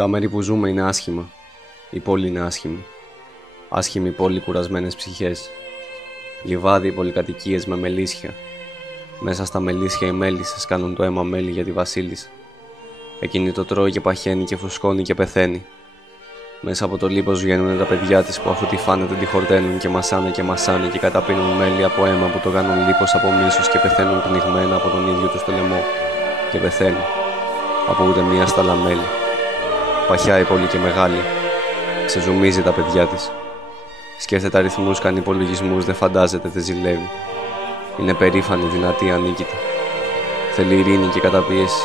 Τα μέρη που ζούμε είναι άσχημα. Η πόλη είναι άσχημη. Άσχημη πόλη, κουρασμένες ψυχές. Λιβάδι, οι πολυκατοικίες με μελίσια. Μέσα στα μελίσια οι μέλισσες κάνουν το αίμα μέλι για τη βασίλισσα. Εκείνη το τρώει και παχαίνει και φουσκώνει και πεθαίνει. Μέσα από το λίπος βγαίνουν τα παιδιά της που αφού τη φάνε δεν τη χορταίνουν και μασάνε και καταπίνουν μέλι από αίμα που το κάνουν λίπος από μίσος και πεθαίνουν πνιγμένα από τον ίδιο τους το λαιμό. Και πεθαίνουν. Από ούτε μία στάλα μέλι. Παχιάει πολύ και μεγάλη. Ξεζουμίζει τα παιδιά της. Σκέφτεται αριθμούς, κάνει υπολογισμούς, δεν φαντάζεται, δεν ζηλεύει. Είναι περήφανη, δυνατή, ανίκητη. Θέλει ειρήνη και καταπίεση.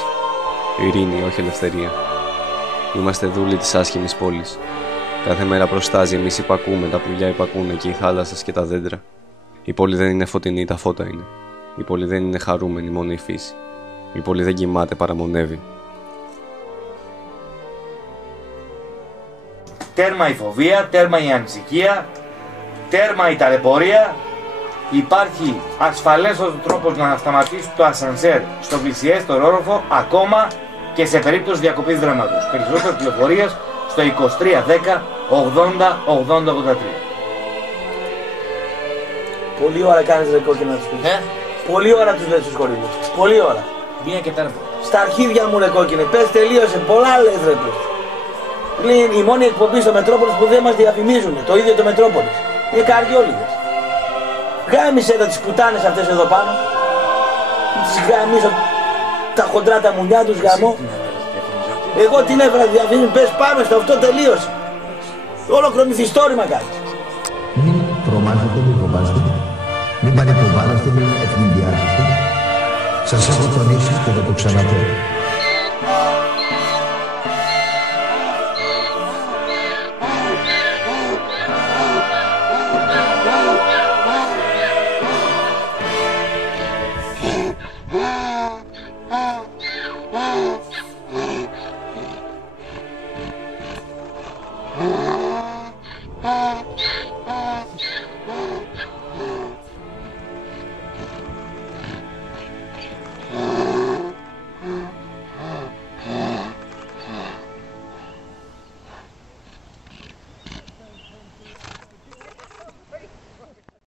Ειρήνη, όχι ελευθερία. Είμαστε δούλοι της άσχημης πόλης. Κάθε μέρα προστάζει, εμείς υπακούμε, τα πουλιά υπακούνε και οι θάλασσες και τα δέντρα. Η πόλη δεν είναι φωτεινή, τα φώτα είναι. Η πόλη δεν είναι χαρούμενη, μόνο η φύση. Η πόλη δεν κοιμάται, παραμονεύει. Τέρμα η φοβία, τέρμα η ανησυχία, τέρμα η ταλαιπωρία. Υπάρχει ασφαλέστος τρόπος να σταματήσει το ασανσέρ στο πλησιέστερο όροφο, ακόμα και σε περίπτωση διακοπής δράματος. Περισσότερες πληροφορίες στο 2310 80 80 83. Πολλή ώρα κάνεις ρε κόκκινα να τους πεις. Πολλή ώρα τους λες στους χωρί μου. Πολλή ώρα. 1:04. Στα αρχίδια μου ρε κόκκινε. Πες τελείωσε. Πολλά λες ρε πες. Είναι η μόνη εκπομπή στο Μετρόπολης που δεν μας διαφημίζουν. Το ίδιο το Μετρόπολης. Είναι καρδιόλιδες. Γάμισε τα τις πουτάνες αυτές εδώ πάνω. Τις γάμισε τα χοντρά τα μουνιά τους γαμώ. Εγώ την έφερα διαφήμιση. Πες πάμε στο αυτό, τελείωσε. Ολόκληρο μυθιστόρημα κάνεις. Μην τρομάζετε, μην φοβάστε. Μην πανικοβάλλεστε, μην ευνηδιάζεστε. Σας έχω τονίσει και θα το ξαναπώ. Ah!